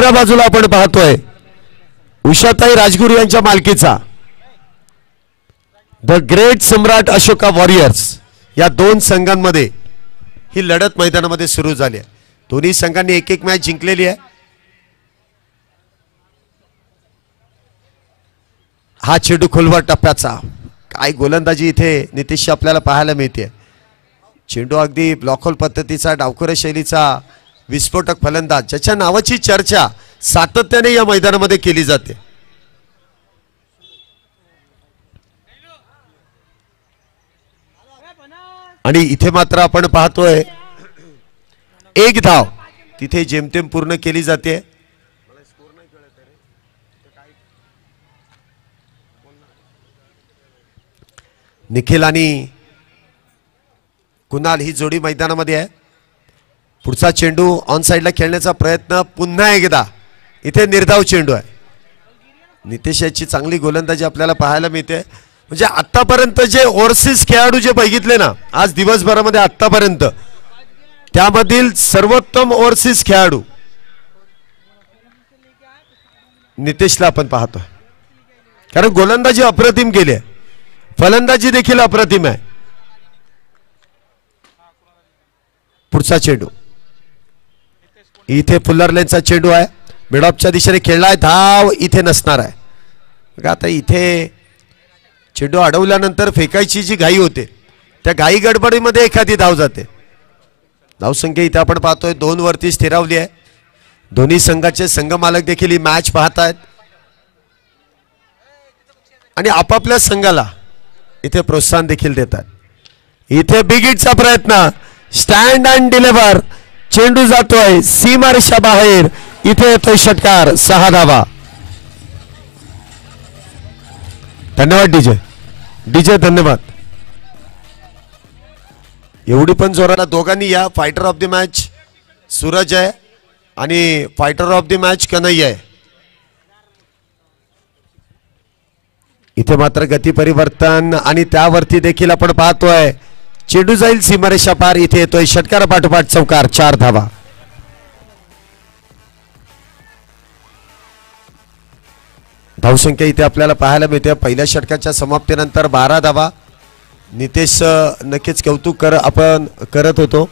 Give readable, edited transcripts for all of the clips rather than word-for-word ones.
दुसऱ्या बाजूला आपण पाहतोय उषाताई राजगुरू यांच्या मालकीचा the great Samrat Ashoka warriors या दोन संघांमध्ये ही लढत मैदानामध्ये सुरू झाली आहे। दोन्ही संघांनी एक एक मॅच जिंकलेली आहे। हा चेंडू खोलवर टप्प्याचा काय गोलंदाजी इथे नितेश आपल्याला पाहायला मिळते। चेंडू अगदी ब्लॉक होल पद्धतीचा डावखुरा शैलीचा विस्फोटक फलंदाज ज्याच्या नावाची चर्चा सातत्याने या मैदानामध्ये केली जाते। आणि इथे मात्र आपण पाहतोय एक धाव तिथे जेमतेम पूर्ण केली जाते। निखिल आणि कुणाल ही जोडी मैदानामध्ये आहे। पुढचा चेंडू ऑन साइडला खेळण्याचा प्रयत्न पुन्हा एकदा इथे निर्धाव चेंडू आहे। नितेश याची चांगली गोलंदाजी आपल्याला पाहायला मिळते। म्हणजे आतापर्यंत जे ओव्हरसीज खेळाडू जे बघितले ना आज दिवसभरामध्ये आतापर्यंत त्यामधील सर्वोत्तम ओव्हरसीज खेळाडू नितेशला आपण पाहतो। कारण गोलंदाजी अप्रतिम केली आहे, फलंदाजी देखील अप्रतिम आहे। पुढचा चेंडू इथे फुल्लर लेनचा चेंडू आहे, मिडऑफच्या दिशेने खेळलाय, धाव इथे नसणार आहे। बघ आता इथे चेंडू अडवल्यानंतर फेकायची जी घाई होते त्या घाई गडबडीमध्ये एखादी धाव जाते। धावसंख्या इथे आपण पाहतोय 2 वरती स्थिरावली आहे। दोन्ही संघाचे संघ मालक देखील ही मॅच पाहतायत आणि आपापल्या संघाला इथे प्रोत्साहन देखील देतात। इथे बिग हिटचा प्रयत्न, स्टँड अँड डिलिव्हर, चेंडू जातोय सीमारेषा बाहेर, इथे येतोय षटकार, 6 धावा। धन्यवाद डीजे धन्यवाद। एवढी पण जोराला दोघांनी या fighter of the match Suraj आहे आणि fighter of the match Kanhaiya आहे। इथे मात्र गती परिवर्तन आणि त्यावरती देखील आपण पाहतोय चेंडू जाईल सीमारेषा पार, इथे येतोय षटकार पाठोपाठ चौकार, 4 धावा। धावसंख्या इथे आपल्याला पाहायला मिळते पहिल्या षटकाच्या समाप्तीनंतर 12 धावा। नितेश नक्कीच कौतुक आपण करत होतो।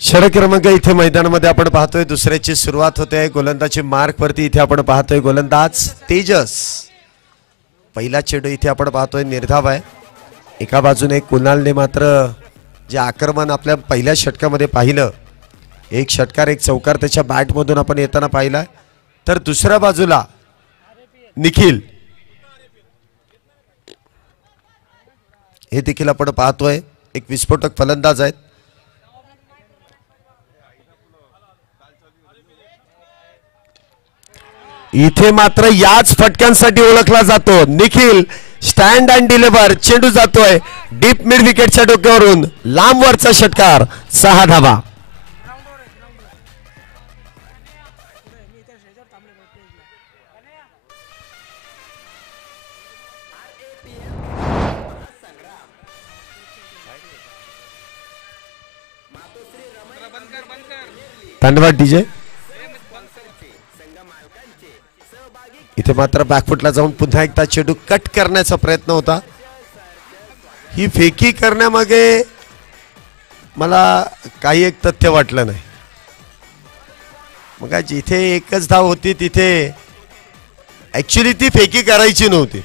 षटक क्रमांक इथे मैदानामध्ये आपण पाहतोय दुसऱ्याची सुरुवात होते। गोलंदाजी मार्क वरती इथे आपण पाहतोय गोलंदाज तेजस। पहिला चेंडू इथे आपण पाहतोय निर्धाव आहे। एका बाजूने कुणालने मात्र जे आक्रमण आपल्या पहिल्या षटकामध्ये पाहिलं, एक षटकार एक चौकार त्याच्या बॅट मधून आपण येताना पाहिला, तर दुसऱ्या बाजूला निखिल हे देखील आपण पाहतोय एक विस्फोटक फलंदाज आहेत। इथे मात्र याच फटक्यांसाठी ओळखला जातो निखिल। स्टँड अँड डिलिव्हर, चेंडू जातोय डीप मिड विकेटच्या डोक्यावरून, लांब वरचा षटकार, 6 धावा। धन्यवाद डीजे। इथे मात्र बॅकफुटला जाऊन पुन्हा एकदा चेंडू कट करण्याचा प्रयत्न होता। ही फेकी करण्यामागे मला काही एक तथ्य वाटलं नाही। मग जिथे एकच धाव होती तिथे ऍक्च्युली ती फेकी करायची नव्हती,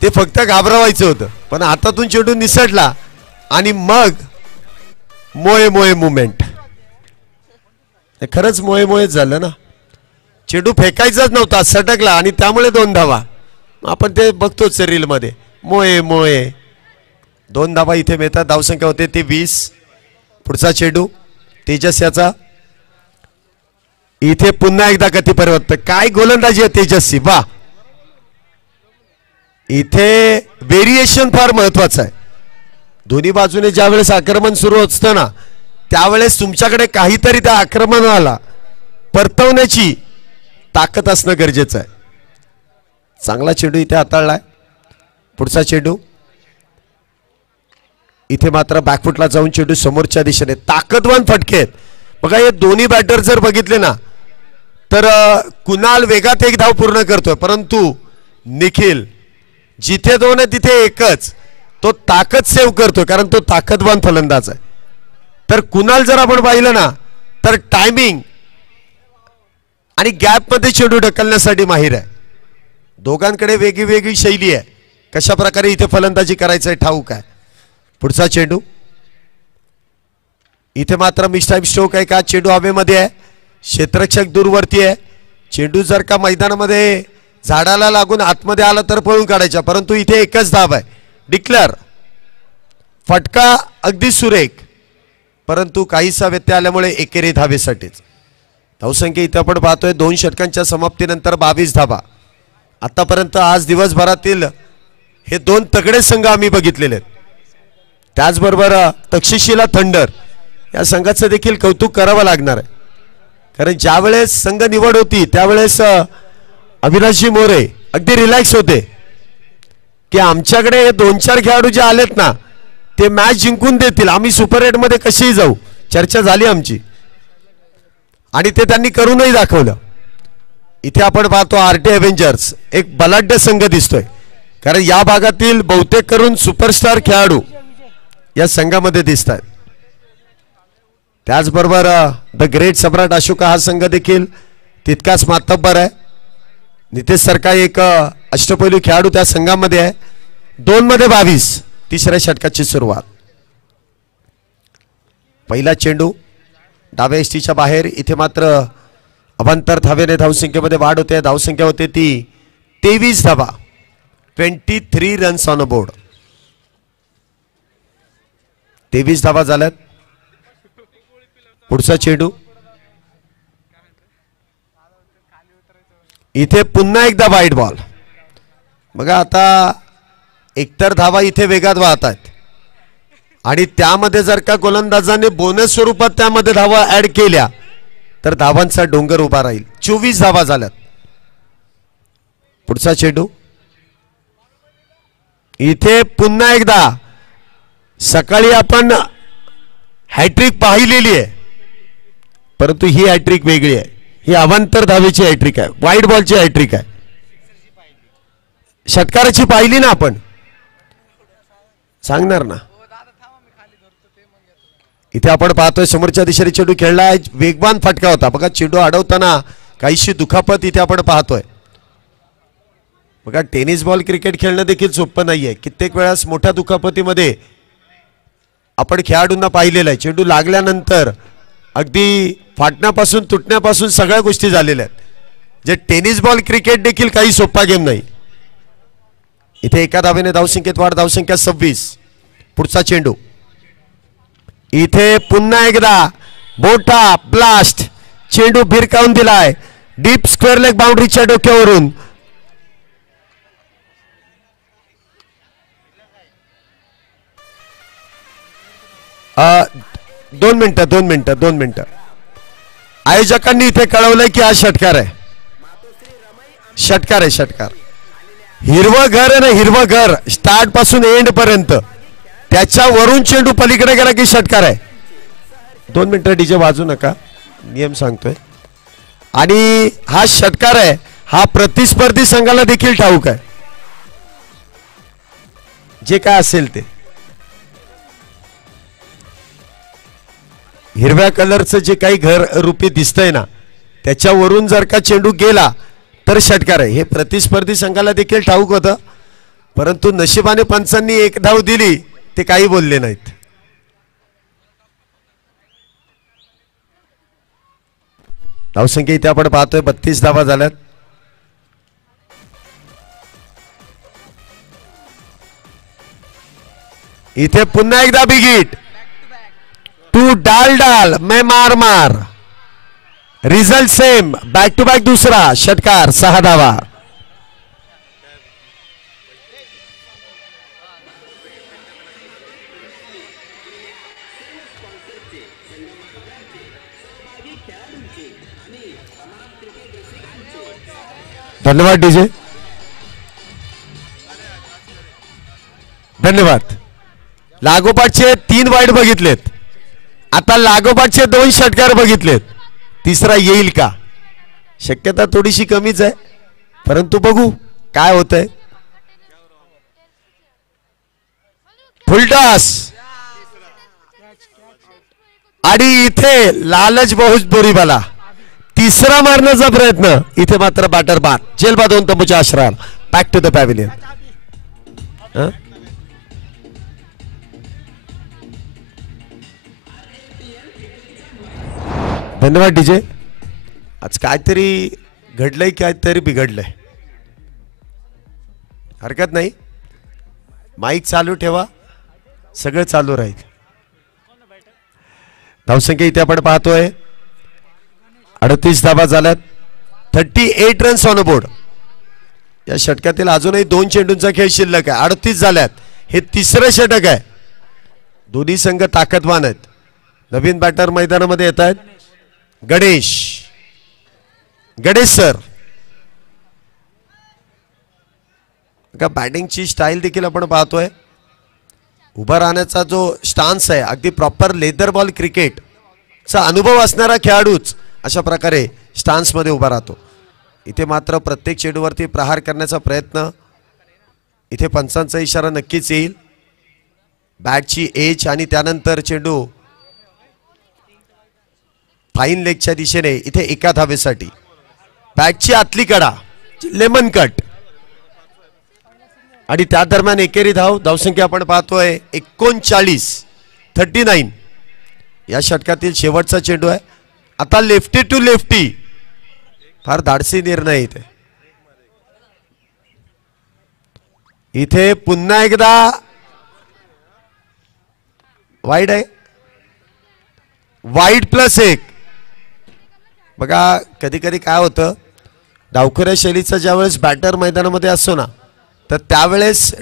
ते फक्त घाबरवायचं होतं, पण हातातून चेंडू निसटला आणि मग मोये मोये मुवमेंट। खरंच मोहे मोहेच झालं ना. चेंडू फेकायचाच नव्हता, सटकला आणि त्यामुळे 2 धावा. आपण ते बघतोच रील मध्ये. मोहे मोहे 2 धावा इथे मिळतात. धावसंख्या होते ती 20. पुढचा चेंडू तेजस याचा. इथे पुन्हा एकदा गती परिवर्तन. काय गोलंदाजी आहे तेजसची, वा. इथे व्हेरिएशन फार महत्वाचं आहे. दोन्ही बाजूने ज्या वेळेस आक्रमण सुरू असतं ना, त्यावेळेस तुमच्याकडे काहीतरी त्या आक्रमणाला परतवण्याची ताकद असणं गरजेचं आहे. चांगला चेंडू इथे हाताळलाय. पुढचा चेंडू इथे मात्र बॅकफुटला जाऊन चेंडू समोरच्या दिशेने. ताकदवान फटके आहेत बघा. हे दोन्ही बॅटर जर बघितले ना, तर कुणाल वेगात 1 धाव पूर्ण करतोय, परंतु निखिल जिथे 2 आहे तिथे 1च. तो ताकद सेव्ह करतोय कारण तो ताकदवान फलंदाज आहे. तर कुणाल जर आपण पाहिलं ना, तर टायमिंग आणि गॅप मध्ये चेंडू ढकलण्यासाठी माहिर आहे. दोघांकडे वेगळी शैली आहे. कशा प्रकारे इथे फलंदाजी करायचं आहे ठाऊक आहे. पुढचा चेंडू इथे मात्र मिस्टाईप स्ट्रोक आहे का. चेंडू हवेमध्ये आहे, क्षेत्ररक्षक दूरवरती आहे. चेंडू जर का मैदानामध्ये झाडाला लागून आतमध्ये आला तर पळून काढायचा, परंतु इथे 1च धाव आहे. डिक्लेअर. फटका अगदी सुरेख, परंतु काहीसा व्यत्यय आल्यामुळे एकेरी धावेसाठीच. धावसंख्या इथे आपण पाहतोय 2 षटकांच्या समाप्तीनंतर 22 धावा. आतापर्यंत आज दिवसभरातील हे 2 तगडे संघ आम्ही बघितलेले आहेत. त्याचबरोबर तक्षशिला थंडर या संघाचं देखील कौतुक करावं लागणार आहे. कारण ज्या वेळेस संघ निवड होती त्यावेळेस अविनाशजी मोरे अगदी रिलॅक्स होते की आमच्याकडे हे 2-4 खेळाडू जे आलेत ना, ते मॅच जिंकून देतील, आम्ही सुपर 8 मध्ये कशीही जाऊ. चर्चा झाली आमची आणि ते त्यांनी करूनही दाखवलं. इथे आपण पाहतो आरटी अव्हेंजर्स एक बलाढ्य संघ दिसतोय, कारण या भागातील बहुतेक करून सुपरस्टार खेळाडू या संघामध्ये दिसत आहेत. त्याचबरोबर द ग्रेट सम्राट अशोका हा संघ देखील तितकाच मातब्बर आहे. नितेश सारखा एक अष्टपैलू खेळाडू त्या संघामध्ये आहे. 2 मध्ये 22. तिसऱ्या षटकाची सुरुवात. पहिला चेंडू डाव्या एसटीच्या बाहेर. इथे मात्र अवांतर धावेने धावसंख्येमध्ये वाढ होते. धावसंख्या होते ती 23 धावा. 23 रन्स ऑन अ बोर्ड. 23 धावा झाल्यात. पुढचा चेंडू इथे पुन्हा एकदा वाईड बॉल. बघा आता एकतर धावा इथे वेगात वाहत आहेत आणि त्यामध्ये जर का गोलंदाजाने बोनस स्वरूपात त्यामध्ये धावा ऍड केल्या तर धावांचा डोंगर उभा राहील. 24 धावा झाल्यात. पुढचा चेंडू इथे पुन्हा एकदा सकाळी आपण हॅट्रिक पाहिलेली आहे, परंतु ही हॅट्रिक वेगळी आहे. ही अवांतर धावेची हॅट्रिक आहे, वाईड बॉलची हॅट्रिक आहे. षटकाराची पाहिली ना आपण, सांगणार ना. इथे आपण पाहतोय समोरच्या दिशेने चेंडू खेळलाय. वेगवान फटका होता बघा. चेंडू अडवताना काहीशी दुखापत इथे आपण पाहतोय. बघा टेनिस बॉल क्रिकेट खेळणं देखील सोपं नाहीये. कित्येक वेळास मोठ्या दुखापतीमध्ये आपण खेळाडूंना पाहिलेलं आहे. चेंडू लागल्यानंतर अगदी फाटण्यापासून तुटण्यापासून सगळ्या गोष्टी झालेल्या आहेत. जे टेनिस बॉल क्रिकेट देखील काही सोपा गेम नाही. इथे एका धावेने धावसंख्येत वाढ. धावसंख्या 26. पुढचा चेंडू इथे पुन्हा एकदा मोठा ब्लास्ट. चेंडू भिरकावून दिलाय डीप स्क्वेअर लेग बाउंड्रीच्या डोक्यावरून. दोन मिनिटं. आयोजकांनी इथे कळवलंय की हा षटकार आहे. षटकार. हिरवं घर आहे ना, हिरवं घर स्टार्ट पासून एंड पर्यंत, त्याच्यावरून चेंडू पलीकडे गेला की षटकार आहे. 2 मिनिटं डीजे वाजू नका, नियम सांगतोय. आणि हा षटकार आहे. हा प्रतिस्पर्धी संघाला देखील ठाऊक आहे. जे काय असेल ते हिरव्या कलरचं जे काही घर रूपी दिसतंय ना, त्याच्यावरून जर का चेंडू गेला तर षटकार आहे. हे प्रतिस्पर्धी संघाला देखील ठाऊक होतं, परंतु नशिबाने पंचांनी 1 धाव दिली, ते काही बोलले नाहीत. धावसंख्या इथे आपण पाहतोय 32 धावा झाल्यात. इथे पुन्हा एकदा बिग हिट. तू डाल डाल मैं मार मार. Result same. Back to back दुसरा षटकार. 6 धावा. धन्यवाद डीजे. धन्यवाद. लागोपाठचे 3 वाईड बघितलेत. आता लागोपाठचे 2 षटकार बघितलेत. तिसरा येईल का? शक्यता थोडीशी कमीच आहे, परंतु बघू काय होतंय. फुलटॉस आणि इथे लालच बहुत बोरीबाला. तिसरा मारण्याचा प्रयत्न. इथे मात्र बॅटर बार. जेलबा 2 तंबूच्या आश्रयात. Back to the pavilion. धन्यवाद डीजे. आज काहीतरी घडलंय, काहीतरी बिघडलंय. हरकत नाही, माईक चालू ठेवा, सगळं चालू राहील. धावसंख्या इथे आपण पाहतोय 38 धावा झाल्यात. 38 रन्स ऑन बोर्ड. या षटकातील अजूनही 2 चेंडूंचा खेळ शिल्लक आहे. 38 झाल्यात. हे तिसरं षटक आहे. दोन्ही संघ ताकदवान आहेत. नवीन बॅटर मैदानामध्ये येत आहेत. गणेश सर. का बॅटिंगची स्टाईल देखील आपण पाहतोय. उभा राहण्याचा जो स्टान्स आहे, अगदी प्रॉपर लेदर बॉल क्रिकेटचा अनुभव असणारा खेळाडूच अशा प्रकारे स्टान्स मध्ये उभा राहतो. इथे मात्र प्रत्येक चेंडूवरती प्रहार करण्याचा प्रयत्न. इथे पंचांचा इशारा नक्कीच येईल. बॅटची एज आणि त्यानंतर चेंडू फाईन लेगच्या दिशेने. इथे एका धावेसाठी बॅटची आतली कडा लेमन कट आणि त्या दरम्यान एकेरी धाव. धावसंख्या आपण पाहतोय 39. या षटकातील शेवटचा चेंडू आहे. आता लेफ्टी टू लेफ्टी. फार धाडसी निर्णय इथे. इथे पुन्हा एकदा वाईड आहे. वाईड +1. बघा कधी कधी काय होतं, डावखुऱ्या शैलीचा ज्यावेळेस बॅटर मैदानामध्ये असतो ना, तर त्यावेळेस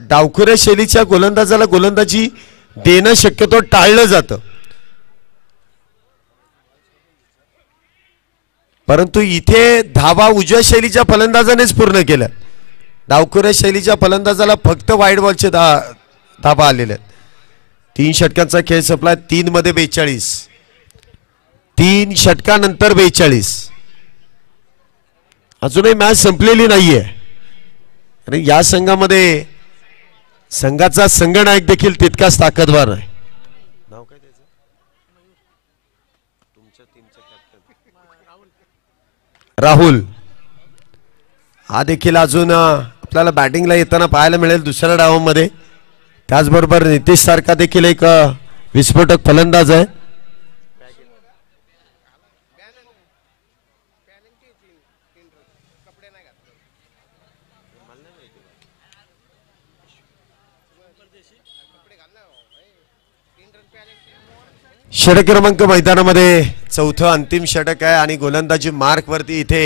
डावखुऱ्या शैलीच्या गोलंदाजाला गोलंदाजी देणं शक्यतो टाळलं जातं. परंतु इथे धावा उजव्या शैलीच्या फलंदाजानेच पूर्ण केल्या. डावखुऱ्या शैलीच्या फलंदाजाला फक्त वाईड बॉलचे धावा आलेले आहेत. 3 षटकांचा खेळ संपला. 3 मध्ये 42. 3 षटकानंतर 42. अजूनही मॅच संपलेली नाहीये आणि या संघामध्ये संघाचा संघनायक देखील तितकाच ताकदवार आहे. नाव काय त्याचं? तुमच्या टीमचा कॅप्टन राहुल. हा देखील अजून आपल्याला बॅटिंगला येताना पाहायला मिळेल दुसऱ्या डावामध्ये. त्याचबरोबर नितीश सारखा देखील एक विस्फोटक फलंदाज आहे. षटक क्रमांक मैदानामध्ये 4थं अंतिम षटक आहे आणि गोलंदाजी मार्क वरती इथे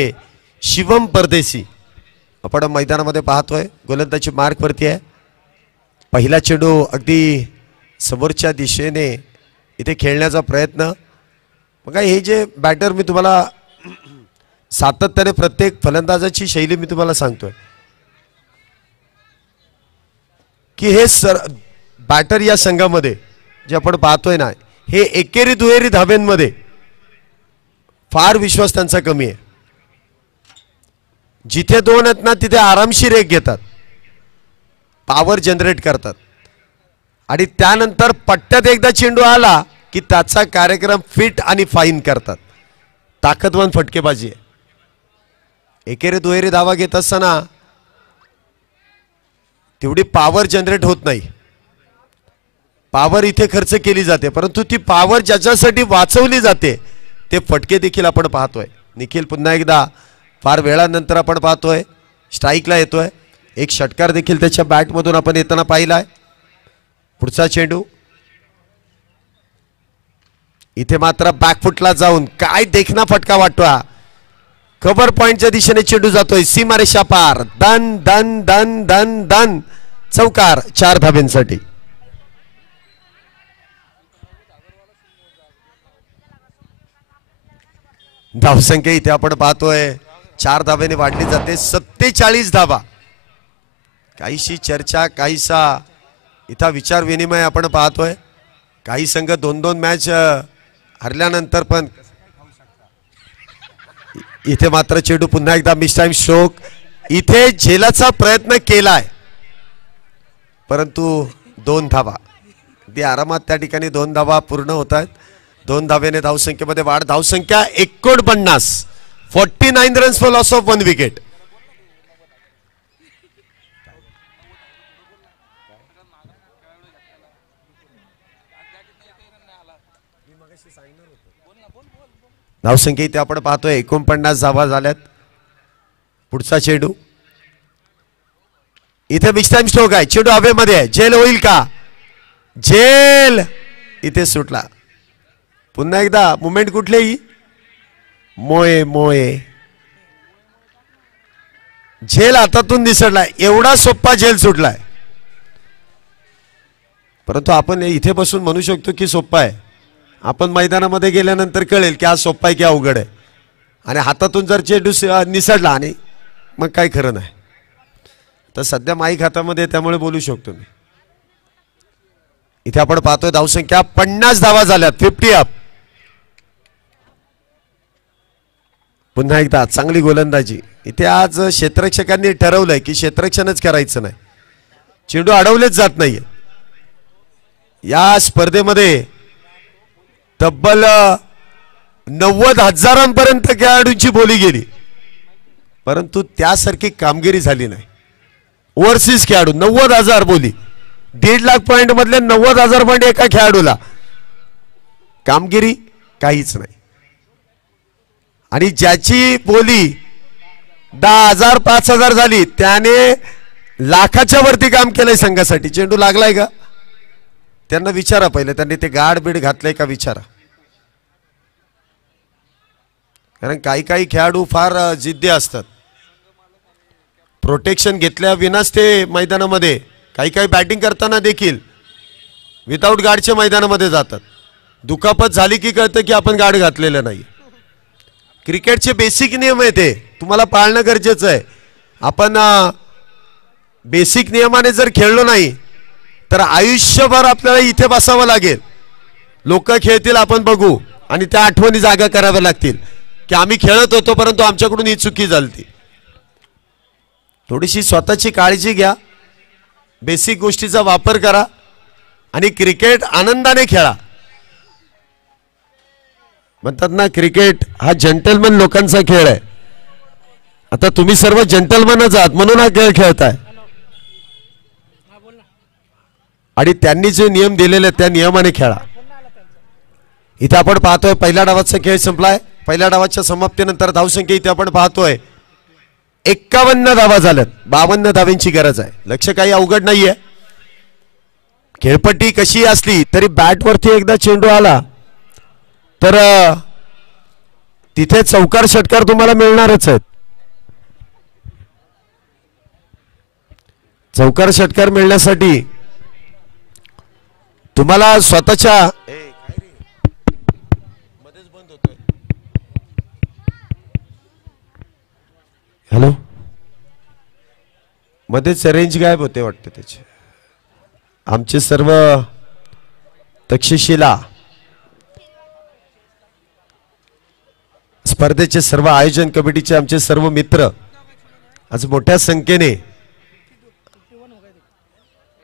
शिवम परदेशी आपण मैदानामध्ये पाहतोय. गोलंदाजी मार्क वरती आहे. पहिला चेंडू अगदी समोरच्या दिशेने इथे खेळण्याचा प्रयत्न. बघा हे जे बॅटर मी तुम्हाला सातत्याने प्रत्येक फलंदाजाची शैली मी तुम्हाला सांगतोय की हे बॅटर या संघामध्ये जे आपण पाहतोय ना, हे एकेरी दुहेरी धाब्यांमध्ये फार विश्वास त्यांचा कमी आहे. जिथे 2 आहेत ना तिथे आरामशीर एक घेतात, पॉवर जनरेट करतात आणि त्यानंतर पट्ट्यात एकदा चेंडू आला की त्याचा कार्यक्रम फिट आणि फाईन करतात. ताकदवान फटकेबाजी आहे. एकेरी दुहेरी धावा घेत असताना तेवढी पॉवर जनरेट होत नाही. पॉवर इथे खर्च केली जाते, परंतु ती पॉवर ज्याच्यासाठी वाचवली जाते ते फटके देखील आपण पाहतोय. निखिल पुन्हा एकदा फार वेळानंतर आपण पाहतोय स्ट्राईकला येतोय. एक षटकार देखील त्याच्या बॅटमधून आपण येताना पाहिलाय. पुढचा चेंडू इथे मात्र बॅकफुटला जाऊन काय देखना फटका वाटतोय. कव्हर पॉइंटच्या दिशेने चेंडू जातोय सीमारेषा पार. दन दन दन दन दन चौकार 4 धाब्यांसाठी. धावसंख्या इथे आपण पाहतोय 4 धाब्याने वाढली जाते. 47 धाबा. काहीशी चर्चा काहीसा इथं विचार विनिमय आपण पाहतोय. काही संघ 2-2 मॅच हरल्यानंतर पण इथे मात्र चेंडू पुन्हा एकदा मिस टाइम स्ट्रोक. इथे झेलाचा प्रयत्न केलाय परंतु 2 धावा. अगदी आरामात त्या ठिकाणी 2 धावा पूर्ण होत आहेत. 2 धाब्याने धावसंख्येमध्ये वाढ. धावसंख्या 49. 49 runs for loss of 1 wicket. धावसंख्या इथे आपण पाहतोय 49 धावा झाल्यात. पुढचा चेंडू इथे मिस टाइम स्ट्रोक आहे. चेंडू हवेमध्ये आहे. झेल होईल का? झेल इथे सुटला. पुन्हा एकदा मुवमेंट कुठलेही मोये मोये झेल हातातून निसटलाय. एवढा सोप्पा झेल सुटलाय परंतु आपण इथे बसून म्हणू शकतो की सोप्पा आहे. आपण मैदानामध्ये गेल्यानंतर कळेल की हा सोप्पा आहे की अवघड आहे. आणि हातातून जर चेंडू निसटला आणि मग काय खरं नाही. तर सध्या माईक हातामध्ये त्यामुळे बोलू शकतो मी. इथे आपण पाहतोय धावसंख्या 50 धावा झाल्यात. 50 अप. पुन्हा एकदा चांगली गोलंदाजी. इथे आज क्षेत्ररक्षकांनी ठरवलंय की क्षेत्ररक्षणच करायचं नाही. चेंडू अडवलेच जात नाहीये. या स्पर्धेमध्ये तब्बल 90,000पर्यंत खेळाडूंची बोली गेली परंतु त्यासारखी कामगिरी झाली नाही. ओव्हरसीज खेळाडू 90,000 बोली. 1.5 लाख पॉइंट मधले 90,000 पॉइंट एका खेळाडूला. कामगिरी काहीच नाही. आणि ज्याची बोली 10,000 5,000 झाली त्याने लाखाच्या वरती काम केलंय संघासाठी. चेंडू लागलाय का त्यांना विचारा. पहिले त्यांनी ते गाड बीड घातलंय का विचारा. कारण काही काही खेळाडू फार जिद्दी असतात. प्रोटेक्शन घेतल्या विनाच ते मैदानामध्ये काही काही बॅटिंग करताना देखील विदाऊट गार्डच्या मैदानामध्ये जातात. दुखापत झाली की कळतं की आपण गार्ड घातलेलं नाही. क्रिकेटचे बेसिक नियम आहे ते तुम्हाला पाळणं गरजेचं आहे. आपण बेसिक नियमाने जर खेळलो नाही तर आयुष्यभर आपल्याला इथे बसावं लागेल. लोक खेळतील आपण बघू आणि त्या आठवणी जागा कराव्या लागतील की आम्ही खेळत होतो परंतु आमच्याकडून ही चुकी झाली. थोडीशी स्वतःची काळजी घ्या. बेसिक गोष्टीचा वापर करा आणि क्रिकेट आनंदाने खेळा. म्हणतात ना क्रिकेट हा जेंटलमन लोकांचा खेळ आहे. आता तुम्ही सर्व जेंटलमनच आहात म्हणून हा खेळ खेळताय. आणि त्यांनी जे नियम दिलेले त्या नियमाने खेळा. इथे आपण पाहतोय पहिल्या डावाचा खेळ संपलाय. पहिल्या डावाच्या समाप्तीनंतर धावसंख्या इथे आपण पाहतोय 51 धावा झाल्यात. 52 धावांची गरज आहे. लक्ष काही अवघड नाहीये. खेळपट्टी कशी असली तरी बॅटवरती एकदा चेंडू आला तर तिथे चौकार षटकार तुम्हाला मिळणारच आहेत. चौकार षटकार मिळण्यासाठी तुम्हाला स्वतःच्या हॅलो मध्येच रेंज गायब होते वाटते त्याचे. आमचे सर्व तक्षशिला स्पर्धेचे सर्व आयोजन कमिटीचे आमचे सर्व मित्र आज मोठ्या संख्येने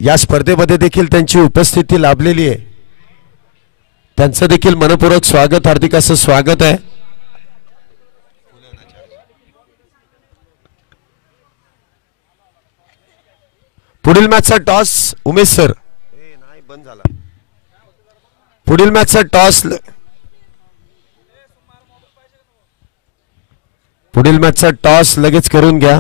या स्पर्धेमध्ये देखील त्यांची उपस्थिती लाभलेली आहे. त्यांचं देखील मनपूर्वक स्वागत. हार्दिक असं स्वागत आहे. पुढील मॅचचा टॉस उमेश सर नाही बंद झाला. पुढील मॅचचा टॉस पुढील मॅचचा टॉस लगेच करून घ्या.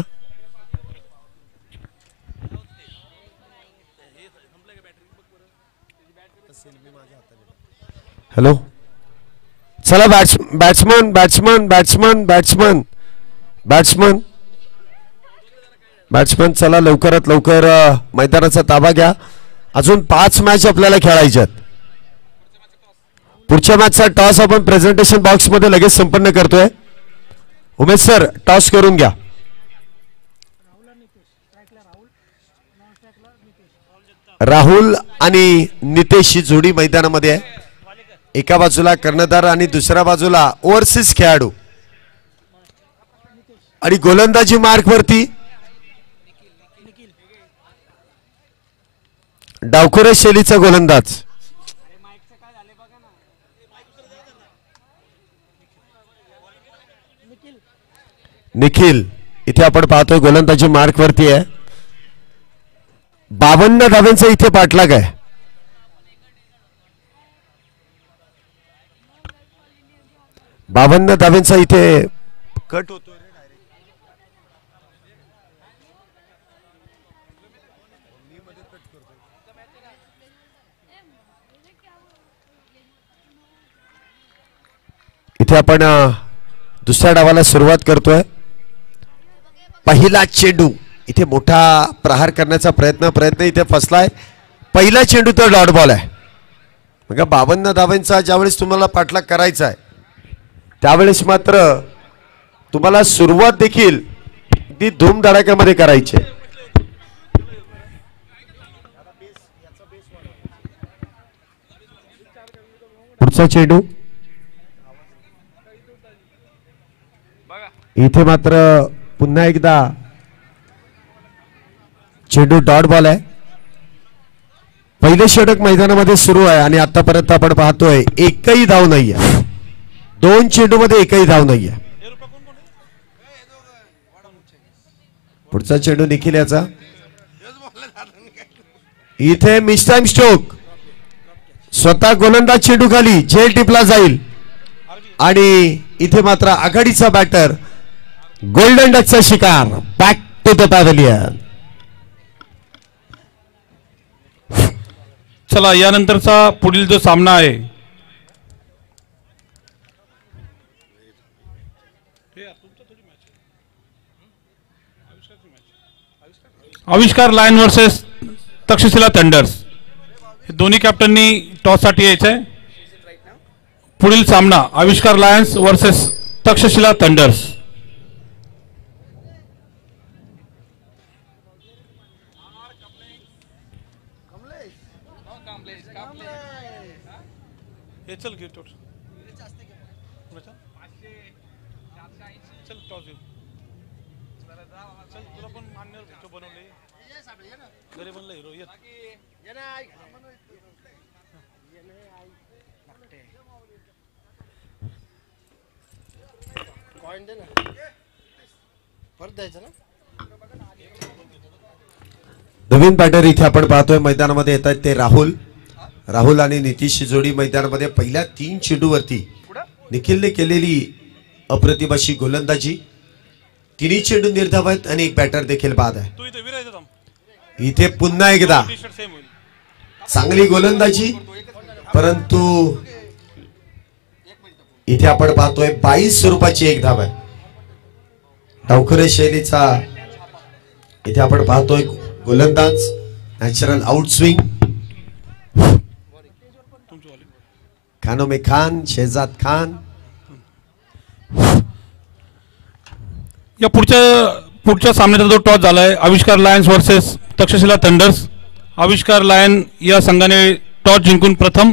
हॅलो, चला batsman batsman batsman batsman batsman batsman चला लवकरात लवकर मैदानाचा ताबा घ्या. अजून 5 मॅच आपल्याला खेळायच्यात. पुढच्या मॅचचा टॉस आपण प्रेझेंटेशन बॉक्स मध्ये लगेच संपन्न करतोय. उमेश सर टॉस करून घ्या. राहुल आणि नितेश ही जोडी मैदानामध्ये आहे. एका बाजूला कर्णधार आणि दुसऱ्या बाजूला ओव्हरसीज खेळाडू आणि गोलंदाजी मार्क वरती डावखुरे शैलीचा गोलंदाज निखिल. इथे आपण पाहतोय गोलंदाजी मार्क वरती आहे. 52 धावांचा इथे पाठलाग आहे. बावन्न धावांचा इथे कट होतो. इथे आपण दुसऱ्या डावाला सुरुवात करतोय. पहिला चेंडू इथे मोठा प्रहार करण्याचा प्रयत्न इथे फसलाय. पहिला चेंडू तर डॉट बॉल आहे. मग 52 धावांचा ज्यावेळेस तुम्हाला पाठलाग करायचा आहे त्यावेळेस मात्र तुम्हाला सुरुवात देखील अगदी धूमधडाक्यामध्ये करायची. पुढचा चेंडू इथे मात्र पुन्हा एकदा चेंडू डॉट बॉल आहे. पहिले षटक मैदानामध्ये सुरू आहे आणि आतापर्यंत आपण पाहतोय एकही धाव नाहीये. 2 चेंडू मध्ये एकही धाव नाहीये. पुढचा चेंडू निखिल याचा. इथे मिस टाइम स्ट्रोक. स्वतः गोलंदाज चेंडू खाली झेल टिपला जाईल आणि इथे मात्र आघाडीचा बॅटर गोल्डन डकचा शिकार. Back to the pavilion. चला यानंतरचा पुढील जो सामना आहे आविष्कार लायन वर्सेस तक्षशिला थंडर्स. दोन्ही कॅप्टननी टॉस साठी यायचंय. पुढील सामना आविष्कार लायन्स वर्सेस तक्षशिला थंडर्स. चल घेऊ टॉस. चल टॉस घेऊ. चल तुला पण मान्य व्हिडिओ बनवले घरी बनलं हिरो येत. कॉइन दे ना परत द्यायचं ना. नवीन बॅटर इथे आपण पाहतोय मैदानामध्ये येत आहेत ते राहुल आणि नितीश जोडी मैदानामध्ये पहिल्या 3 चेंडूवरती निखिलने केलेली अप्रतिम गोलंदाजी. 3 चेंडू निर्धाव आहेत आणि एक बॅटर देखील बाद आहे. इथे पुन्हा एकदा चांगली गोलंदाजी परंतु इथे आपण पाहतोय 22 स्वरूपाची एक धाव आहे. डावखुरे शैलीचा इथे आपण पाहतोय गोलंदाज. Natural out swing. खानो में खान शहजाद खान. या पुढच्या सामन्याचा जो टॉस झालाय आविष्कार लायन्स वर्सेस तक्षशिला थंडर्स. आविष्कार लायन या संघाने टॉस जिंकून प्रथम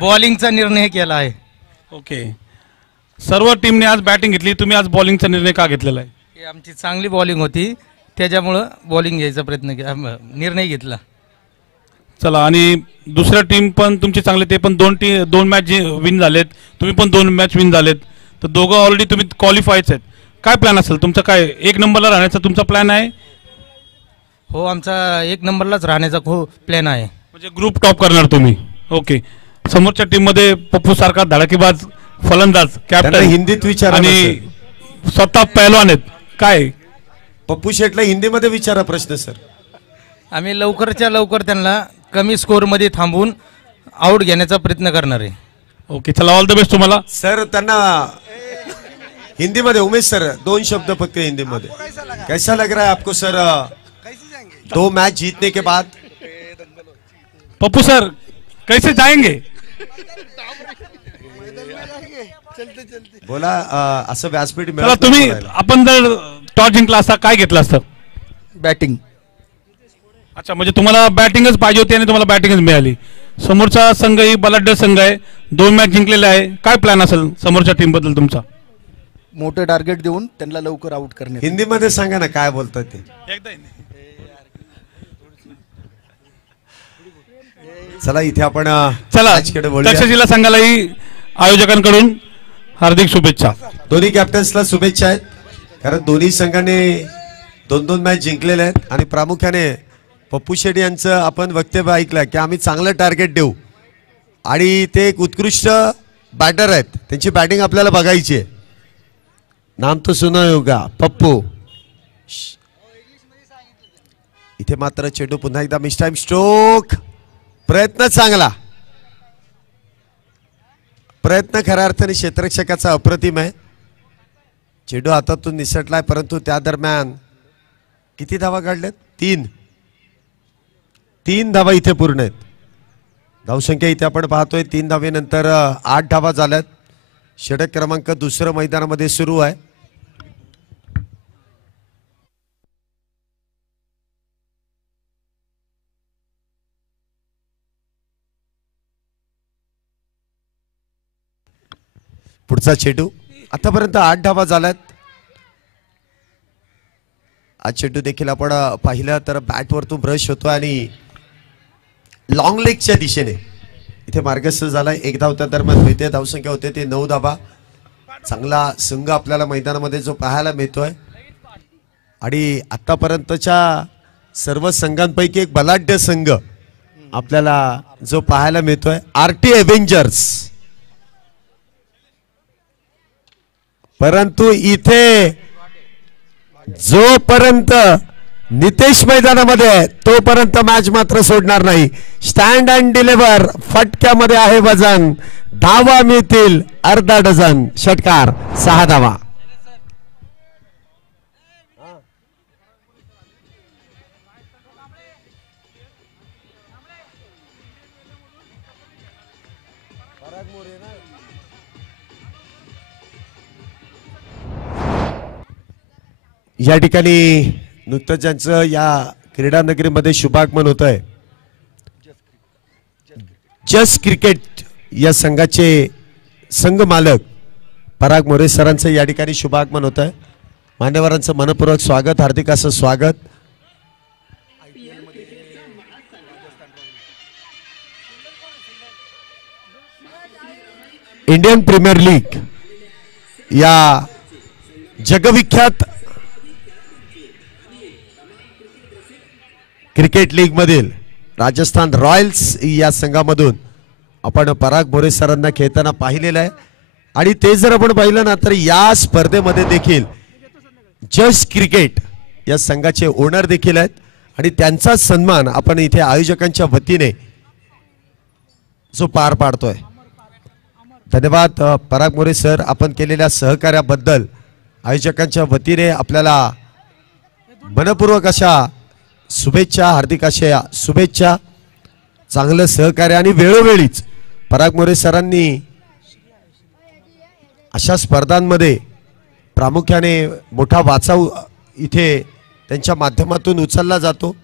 बॉलिंगचा निर्णय केला आहे. ओके. सर्व टीमने आज बॅटिंग घेतली. तुम्ही आज बॉलिंगचा निर्णय का घेतलेला आहे? आमची चांगली बॉलिंग होती त्याच्यामुळं बॉलिंग घ्यायचा निर्णय घेतला. चला आणि दुसऱ्या टीम पण तुमची चांगले ते पण 2 मॅच विन झालेत. तुम्ही पण 2 मॅच विन झालेत. तर दोघं ऑलरेडी तुम्ही क्वालिफायच आहेत. काय प्लॅन असेल तुमचा? काय 1 नंबरला राहण्याचा तुमचा प्लॅन आहे? हो आमचा 1 नंबरलाच राहण्याचा खूप प्लॅन आहे. म्हणजे ग्रुप टॉप करणार तुम्ही. ओके. समोरच्या टीम मध्ये पप्पू सारखा धडाकेबाज फलंदाज त्यांना कॅप्टन हिंदीत विचारा ना, आणि स्वतः पहलवान आहेत. काय पप्पू शेटला हिंदीमध्ये विचारा प्रश्न सर. आम्ही लवकरच्या लवकर त्यांना कमी स्कोअरमध्ये थांबवून आऊट घेण्याचा प्रयत्न करणार आहे. ओके, चला ऑल द बेस्ट तुम्हाला. सर त्यांना हिंदीमध्ये उमेश सर 2 शब्द फक्त हिंदीमध्ये. कैसा लग रहा है आपको सर 2 मैच जीतने के बाद? पप्पू सर कैसे जाएंगे? बोला असं व्यासपीठ चला मिळत तुम्ही, नाही बोलायला. आपण जर टॉस जिंकला असता काय घेतला असतं? बॅटिंग. अच्छा, म्हणजे तुम्हाला बॅटिंगच पाहिजे होती आणि तुम्हाला बॅटिंगच मिळाली. समोरचा संघ ही बलाढ्य संघ आहे, 2 मॅच जिंकलेले आहे. काय प्लॅन असेल समोरच्या टीम बद्दल तुमचा? मोठं टार्गेट देऊन त्यांना लवकर आउट करणे. हिंदीमध्ये सांगा ना काय बोलतात ते. चला इथे आपण चला matchकडे वळूया. तक्षशिला संघालाही आयोजकांकडून हार्दिक शुभेच्छा. दोन्ही कॅप्टन्सला शुभेच्छा आहेत, कारण दोन्ही संघाने 2-2 मॅच जिंकलेले आहेत. आणि प्रामुख्याने पप्पू शेट्टी यांचं आपण वक्तव्य ऐकलं की आम्ही चांगलं टार्गेट देऊ, आणि ते एक उत्कृष्ट बॅटर आहेत. त्यांची बॅटिंग आपल्याला बघायची आहे. नाम तो सुना होगा पप्पू. इथे मात्र चेंडू पुन्हा एकदा मिस टाइम स्ट्रोक. प्रयत्न चांगला, प्रयत्न खऱ्या अर्थाने क्षेत्ररक्षकाचा अप्रतिम आहे. चेंडू हातातून निसटलाय, परंतु त्या दरम्यान किती धावा काढल्यात? 3 धावा इथे पूर्ण आहेत. धावसंख्या इथे आपण पाहतोय 3 धावेनंतर 8 धावा झाल्यात. षटक क्रमांक 2 मैदानामध्ये सुरू आहे. पुढचा चेंडू. आतापर्यंत 8 धावा झाल्यात. आज चेंडू देखील आपण पाहिलं तर बॅटवरतून ब्रश होतो आणि लॉंग लेगच्या दिशेने इथे मार्गस्थ झालाय. 1 धाव त्या दरम्यान मिळते. धावसंख्या होते ते 9 धावा. चांगला संघ आपल्याला मैदानामध्ये जो पाहायला मिळतोय, आणि आतापर्यंतच्या सर्व संघांपैकी एक बलाढ्य संघ आपल्याला जो पाहायला मिळतोय, आरटी एव्हेंजर्स. परंतु इथे जोपर्यंत नितेश मैदानामध्ये आहे तोपर्यंत मॅच मात्र सोडणार नाही. स्टँड अँड डिलिव्हर, फटक्यामध्ये आहे वजन. धावा मिळतील अर्धा डझन. षटकार 6 धावा. या ठिकाणी नुकतंच ज्यांचं या क्रीडा नगरीमध्ये शुभागमन होत आहे, जस्ट क्रिकेट या संघाचे संघ मालक पराग मोरे सरांचं या ठिकाणी शुभागमन होत आहे. मान्यवरांचं मनपूर्वक स्वागत, हार्दिक असं स्वागत. इंडियन प्रीमियर लीग या जगविख्यात क्रिकेट लीग मधील राजस्थान रॉयल्स या संघामधून आपण पराग मोरे सरांना खेळताना पाहिलेलं आहे. आणि ते जर आपण पाहिलं ना तर या स्पर्धेमध्ये देखील जस्ट क्रिकेट या संघाचे ओनर देखील आहेत, आणि त्यांचा सन्मान आपण इथे आयोजकांच्या वतीने जो पार पाडतोय. धन्यवाद पराग मोरे सर, आपण केलेल्या सहकार्याबद्दल आयोजकांच्या वतीने आपल्याला मनपूर्वक अशा शुभेच्छा, हार्दिक अशा शुभेच्छा. चांगलं सहकार्य, आणि वेळोवेळीच पराग मोरे सरांनी अशा स्पर्धांमध्ये प्रामुख्याने मोठा वाचा इथे त्यांच्या माध्यमातून उचलला जातो,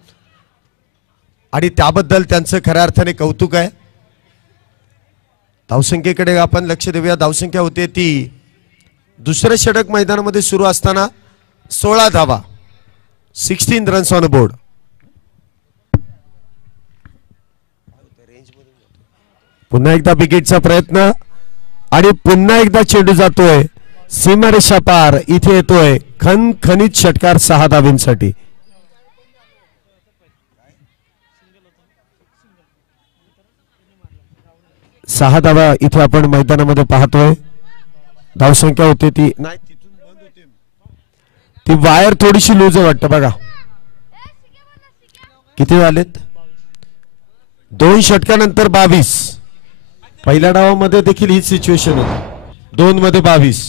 आणि त्याबद्दल त्यांचं खऱ्या अर्थाने कौतुक आहे. धावसंख्येकडे आपण लक्ष देऊया. धावसंख्या होते ती दुसरे षटक मैदानामध्ये सुरू असताना 16 धावा, 16 रन्स ऑन बोर्ड. पुन्हा एकदा विकेटचा प्रयत्न, आणि पुन्हा एकदा चेंडू जातोय सीमारेषा पार. इथे येतोय खणखणीत षटकार 6 धावींसाठी. सहा धावा इथे आपण मैदानामध्ये पाहतोय. धावसंख्या होते ती नाही, ती वायर थोडीशी लूज आहे वाटतं बघा. किती झालेत? 2 षटकानंतर 22. पहिल्या डावामध्ये देखील हीच सिच्युएशन होती. 2 मध्ये 22.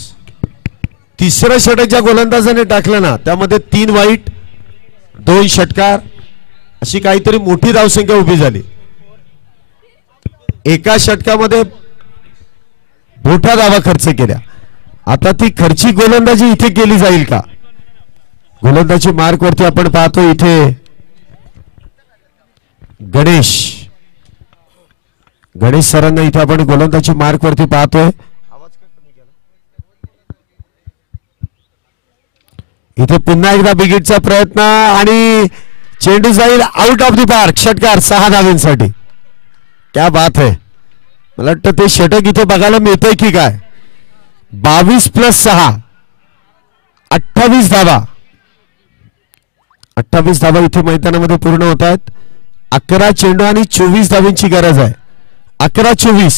तिसरं षटक ज्या गोलंदाजाने टाकलं ना त्यामध्ये 3 वाईट 2 षटकार अशी काहीतरी मोठी धावसंख्या उभी झाली. एका षटकामध्ये मोठ्या धावा खर्च केल्या. आता ती खर्ची गोलंदाजी इथे केली जाईल का? गोलंदाजी मार्क वरती आपण पाहतो इथे गणेश सरांना इथे आपण गोलंदाजी मार्क वरती पाहतोय. इथे पुन्हा एकदा बिगिटचा प्रयत्न आणि चेंडू जाईल आउट ऑफ द पार्क. षटकार 6 धावांसाठी. क्या बात है. मला वाटतं ते षटक इथे बघायला मिळतंय की काय. 22 + 6 28 धावा. 28 धावा इथे मैदानामध्ये पूर्ण होत आहेत. 11 चेंडू आणि 24 धावांची गरज आहे. 11-24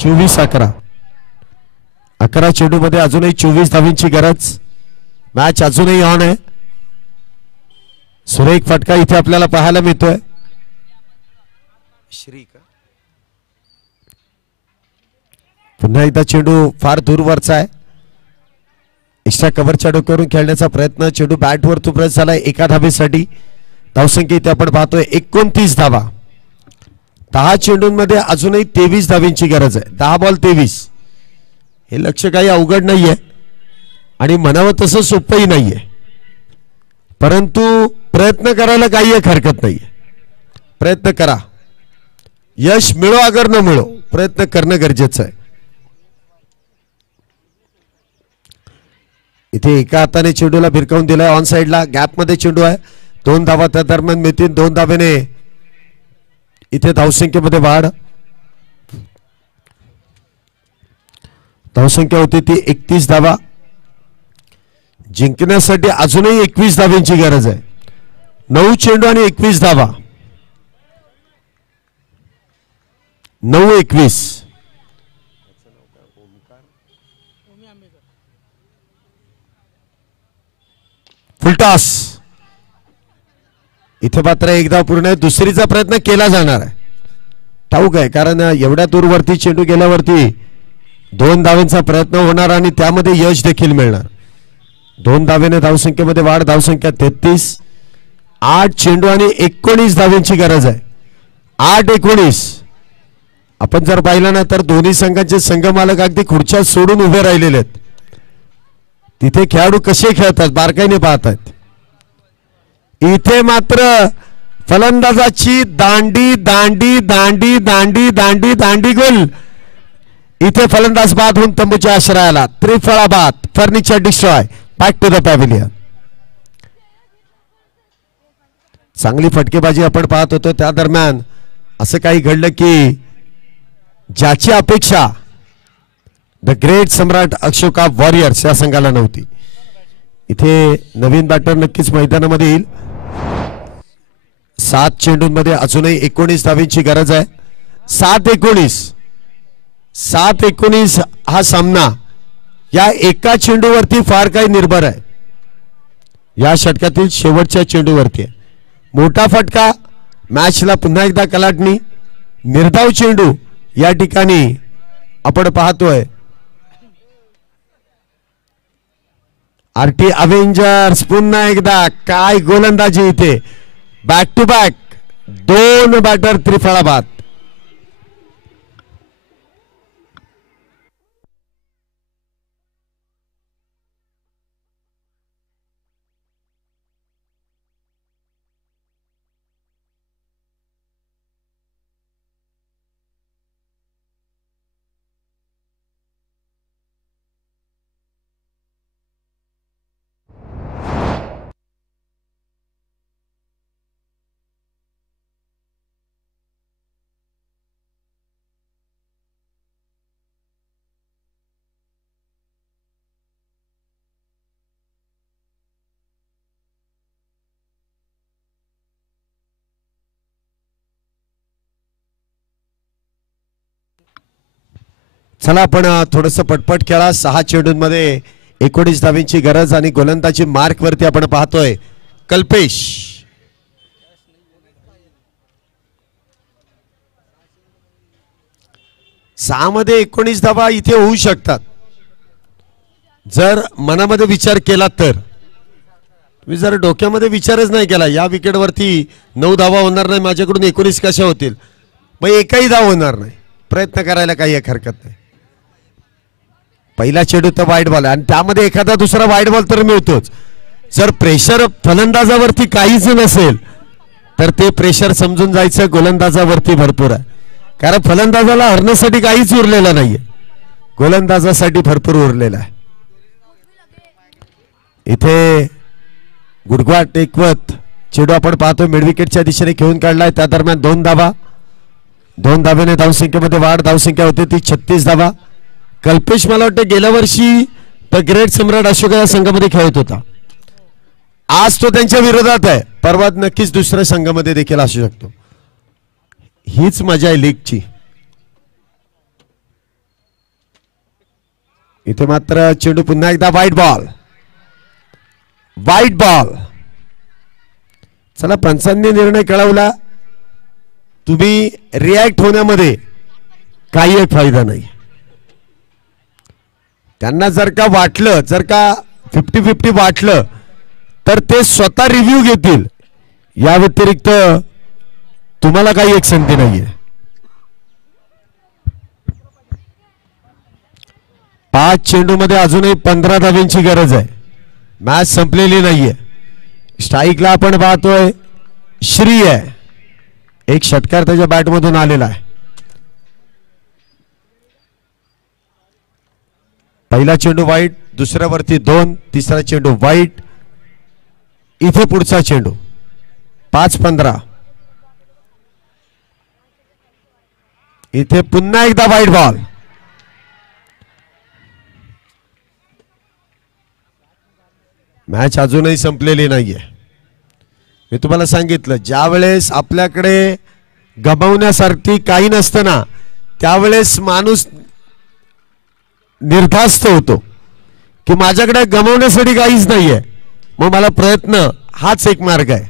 24-11. 11 चेंडू मध्ये अजूनही 24 धावांची गरज. मॅच अजूनही ऑन आहे. सुरेख फटका इथे आपल्याला पाहायला मिळतोय. पुन्हा एकदा चेंडू फार दूरवरचा आहे. एक्स्ट्रा कव्हरच्या डोक्यावरून खेळण्याचा प्रयत्न. चेंडू बॅटवर तुबरत झालाय. 1 धावेसाठी. धावसंख्या इथे आपण पाहतोय 29 धावा. 10 चेंडूंमध्ये अजूनही 23 धावांची गरज आहे. 10 बॉल 23. हे लक्ष काही अवघड नाहीये आणि म्हणावं तसं सोपंही नाहीये, परंतु प्रयत्न करायला काही एक हरकत नाहीये. प्रयत्न करा. यश मिळो अगर न मिळो प्रयत्न करणं गरजेचं आहे. इथे एका हाताने चेंडूला भिरकावून दिलाय. ऑन साइडला गॅप मध्ये चेंडू आहे. 2 धावा त्या दरम्यान मिळतील. 2 धावेने इथे धावसंख्येमध्ये वाढ. धावसंख्या होती ती 31 धावा. जिंकण्यासाठी अजूनही 21 धावांची गरज आहे. 9 चेंडू आणि 21 धावा. 9-21. फुलटॉस. इथे मात्र एक धाव पूर्ण आहे. दुसरीचा प्रयत्न केला जाणार आहे. ठाऊक आहे, कारण एवढ्या दूरवरती चेंडू गेल्यावरती 2 धावांचा प्रयत्न होणार आणि त्यामध्ये यश देखील मिळणार. 2 धावेने धावसंख्येमध्ये वाढ. धावसंख्या 33. 8 चेंडू आणि 19 धावांची गरज आहे. 8-19. आपण जर पाहिलं ना तर दोन्ही संघांचे संघमालक अगदी खुर्च्या सोडून उभे राहिलेले आहेत. तिथे खेळाडू कसे खेळतात बारकाईने पाहतात. इथे मात्र फलंदाजाची दांडी दांडी दांडी दांडी दांडी दांडी गोल. इथे फलंदाज बाद होऊन तंबूच्या आश्रयाला. त्रिफळा बाद. Furniture destroy. Back to the pavilion. चांगली फटकेबाजी आपण पाहत होतो. त्या दरम्यान असं काही घडलं की ज्याची अपेक्षा the great Samrat Ashoka warriors या संघाला नव्हती. इथे नवीन बॅटर नक्कीच मैदानामध्ये येईल. 7 चेंडूंमध्ये अजूनही 19 धावांची गरज आहे. 7-19. 7-19 हा सामना या एका चेंडूवरती फार काही निर्भर आहे. या षटकातील शेवटच्या चेंडूवरती आहे. मोठा फटका. मॅचला पुन्हा एकदा कलाटणी. निर्धाव चेंडू या ठिकाणी आपण पाहतोय. आरटी अवेंजर्स पुन्हा एकदा काय गोलंदाजी इथे. बॅक टू बॅक 2 बॅटर त्रिफळा बाद. चला आपण थोडस पटपट खेळा. 6 चेंडूंमध्ये 19 धावांची गरज आणि गोलंदाजी मार्क वरती आपण पाहतोय कल्पेश. 6 मध्ये 19 धावा इथे होऊ शकतात जर मनामध्ये विचार केला तर. तुम्ही जर डोक्यामध्ये विचारच नाही केला या विकेटवरती 9 धावा होणार नाही, माझ्याकडून 19 कशा होतील, मग एकही धाव होणार नाही. प्रयत्न करायला काही एक हरकत नाही. पहिला चेंडू तर वाईट बॉल आहे आणि त्यामध्ये एखादा दुसरा वाईट बॉल तर मिळतोच. जर प्रेशर फलंदाजावरती काहीच नसेल तर ते प्रेशर समजून जायचं गोलंदाजावरती भरपूर आहे. कारण फलंदाजाला हरण्यासाठी काहीच उरलेलं नाहीये, गोलंदाजासाठी भरपूर उरलेलं आहे. इथे गुडघा टेकवत चेंडू आपण पाहतो मिड विकेटच्या दिशेने खेळून काढलाय. त्या दरम्यान 2 धावा, 2 धावेने धावसंख्येमध्ये वाढ. धावसंख्या होती ती 36 धावा. कल्पेश मला वाटतं गेल्या वर्षी द ग्रेट सम्राट अशोका या संघामध्ये खेळत होता. आज तो त्यांच्या विरोधात आहे, परवा नक्कीच दुसऱ्या संघामध्ये देखील असू शकतो. हीच मजा आहे लीगची. इथे मात्र चेंडू पुन्हा एकदा वाईट बॉल, वाईट बॉल. चला पंचांनी निर्णय कळवला, तुम्ही रिॲक्ट होण्यामध्ये काही एक फायदा नाही. त्यांना जर का वाटलं, जर का 50-50 वाटलं तर ते स्वतः रिव्ह्यू घेतील. या व्यतिरिक्त तुम्हाला काही एक संधी नाहीये. 5 चेंडूमध्ये अजूनही 15 धावांची गरज आहे. मॅच संपलेली नाहीये. स्ट्राईकला आपण पाहतोय श्री आहे, एक षटकार त्याच्या बॅटमधून आलेला आहे. पहिला चेंडू वाईट, दुसऱ्यावरती 2, तिसरा चेंडू वाईट. इथे पुढचा चेंडू 5-15. इथे पुन्हा एकदा वाईट बॉल. मॅच अजूनही संपलेली नाहीये. मी तुम्हाला सांगितलं, ज्या वेळेस आपल्याकडे गमावण्यासारखी काही नसतं ना, त्यावेळेस माणूस निर्धास्त होतो की माझ्याकडे गमावण्यासाठी काहीच नाहीये, मग मला प्रयत्न हाच एक मार्ग आहे.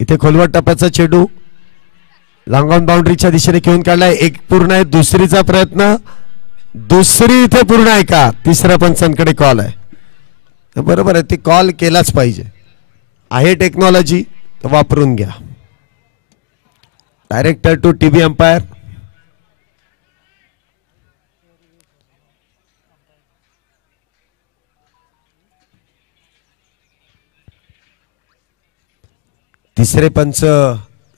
इथे खोलवर टप्प्याचा चेंडू लॉंग ऑन बाउंड्रीच्या दिशेने खेळून काढलाय. एक पूर्ण आहे, दुसरीचा प्रयत्न, दुसरी इथे पूर्ण आहे का, तिसऱ्या पंचांकडे कॉल आहे. बरोबर आहे, ते कॉल केलाच पाहिजे. आहे टेक्नॉलॉजी तर वापरून घ्या. Director to TV umpire. तिसरे पंच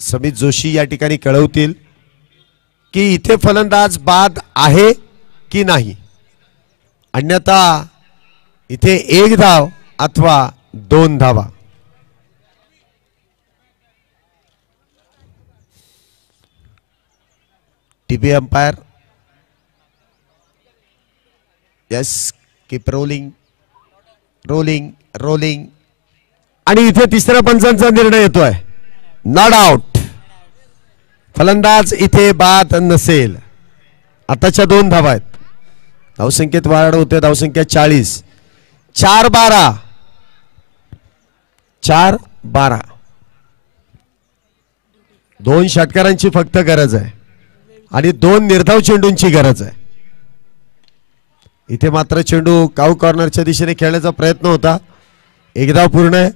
समित जोशी या ठिकाणी कळवतील की इथे फलंदाज बाद आहे की नाही, अन्यथा इथे 1 धाव अथवा 2 धावा. TV umpire. Yes, keep rolling, rolling, rolling. आणि इथे तिसऱ्या पंचांचा निर्णय येतोय, नॉट आउट. फलंदाज इथे बाद नसेल. आताच्या 2 धावा आहेत. धावसंख्येत वाढ होते, धावसंख्या 40. 4-12, 4-12. 2 षटकारांची फक्त गरज आहे आणि 2 निर्धाव चेंडूंची गरज आहे. इथे मात्र चेंडू काऊ कॉर्नरच्या दिशेने खेळण्याचा प्रयत्न होता. 1 धाव पूर्ण आहे.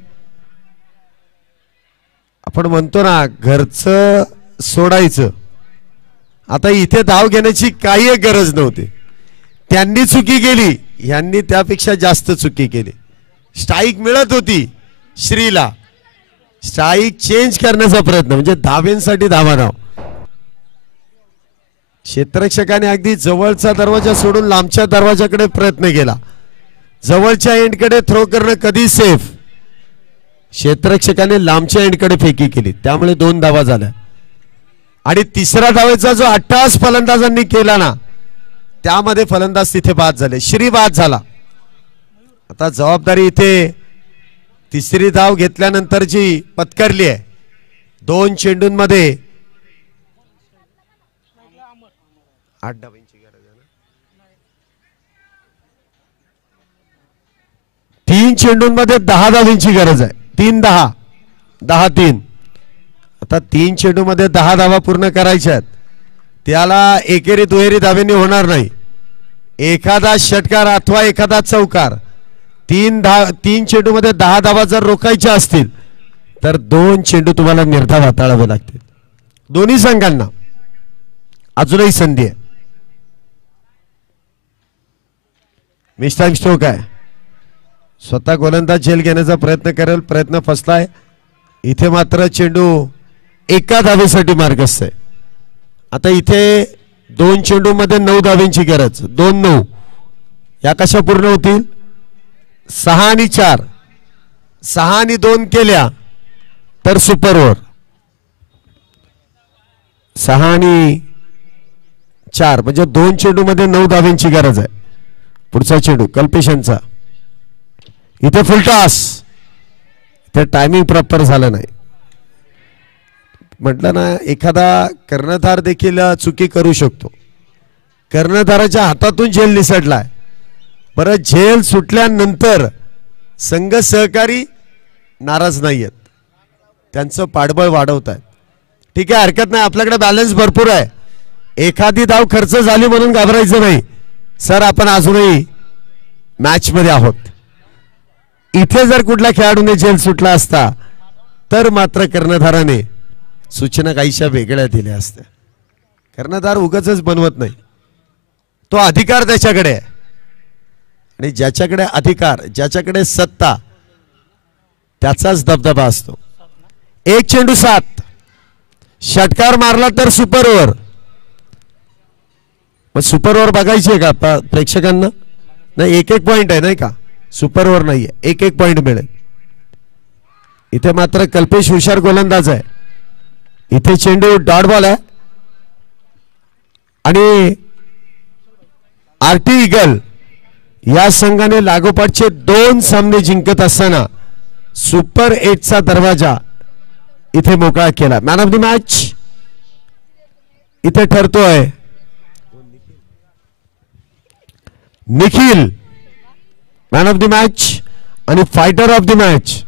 आपण म्हणतो ना, घरचं सोडायचं. आता इथे धाव घेण्याची काही एक गरज नव्हती. त्यांनी चुकी केली, यांनी त्यापेक्षा जास्त चुकी केली. स्ट्राईक मिळत होती श्रीला, स्ट्राईक चेंज करण्याचा प्रयत्न, म्हणजे धावेंसाठी धावाधाव. क्षेत्ररक्षकाने अगदी जवळचा दरवाजा सोडून लांबच्या दरवाजाकडे प्रयत्न केला. जवळच्या एंडकडे थ्रो करणं कधी सेफ, क्षेत्ररक्षकाने लांबच्या एंडकडे फेकी केली, त्यामुळे 2 धावा झाल्या. आणि तिसरा धावेचा जो अट्टहास फलंदाजांनी केला ना, त्यामध्ये फलंदाज तिथे बाद झाले. श्री बाद झाला. आता जबाबदारी इथे तिसरी धाव घेतल्यानंतरची पत्करली आहे. 2 चेंडूंमध्ये 8 धावांची गरज आहे ना. 3 चेंडूंमध्ये 10 धावांची गरज आहे. 3-10 10-3. आता 3 चेंडूमध्ये 10 धावा पूर्ण करायच्या आहेत. त्याला एकेरी दुहेरी धावेंनी होणार नाही. एखादा षटकार अथवा एखादा चौकार 3 चेंडूमध्ये 10 धावा जर रोखायच्या असतील तर 2 चेंडू तुम्हाला निर्धाव हाताळावे लागतील. दोन्ही संघांना अजूनही संधी आहे. मिस टाइम स्ट्रोक आहे. स्वतः गोलंदाज झेल घेण्याचा प्रयत्न करेल. प्रयत्न फसलाय. इथे मात्र चेंडू एका धावेसाठी मार्गस्थ आहे. आता इथे 2 चेंडूमध्ये 9 धावेंची गरज. 2-9 या कशा पूर्ण होतील. 6 आणि 4 6 आणि 2 केल्या तर सुपर ओव्हर. 6 आणि 4 म्हणजे 2 चेंडूमध्ये 9 धावेंची गरज आहे. पुढचा चेंडू कल्पेशांचा. इथे फुलटॉस. इथे टायमिंग प्रॉपर झालं नाही. म्हटलं ना एखादा कर्णधार देखील चुकी करू शकतो. कर्णधाराच्या हातातून झेल निसटलाय. बरं झेल सुटल्यानंतर संघ सहकारी नाराज नाही आहेत. त्यांचं पाठबळ वाढवत आहेत. ठीक आहे हरकत नाही. आपल्याकडे बॅलन्स भरपूर आहे. एखादी धाव खर्च झाली म्हणून घाबरायचं नाही. सर आपण अजूनही मॅच मध्ये आहोत. इथे जर कुठल्या खेळाडूने झेल सुटला असता तर मात्र कर्णधाराने सूचना काहीशा वेगळ्या दिल्या असत्या. कर्णधार उगाचच बनवत नाही. तो अधिकार त्याच्याकडे आहे. आणि ज्याच्याकडे अधिकार ज्याच्याकडे सत्ता त्याचाच दबदबा असतो. 1 चेंडू 7 षटकार मारला तर सुपर ओव्हर. मग सुपर ओव्हर बघायची आहे का प्रेक्षकांना. नाही 1-1 पॉइंट आहे नाही का. सुपर ओव्हर नाहीये. 1-1 पॉइंट मिळेल. इथे मात्र कल्पेश हुशार गोलंदाज आहे. इथे चेंडू डॉट बॉल आहे आणि आरटी इगल या संघाने लागोपाठचे 2 सामने जिंकत असताना सुपर 8चा दरवाजा इथे मोकळा केला. मॅन ऑफ द मॅच इथे ठरतोय Nikhil. Man of the match आणि फायटर ऑफ द मॅच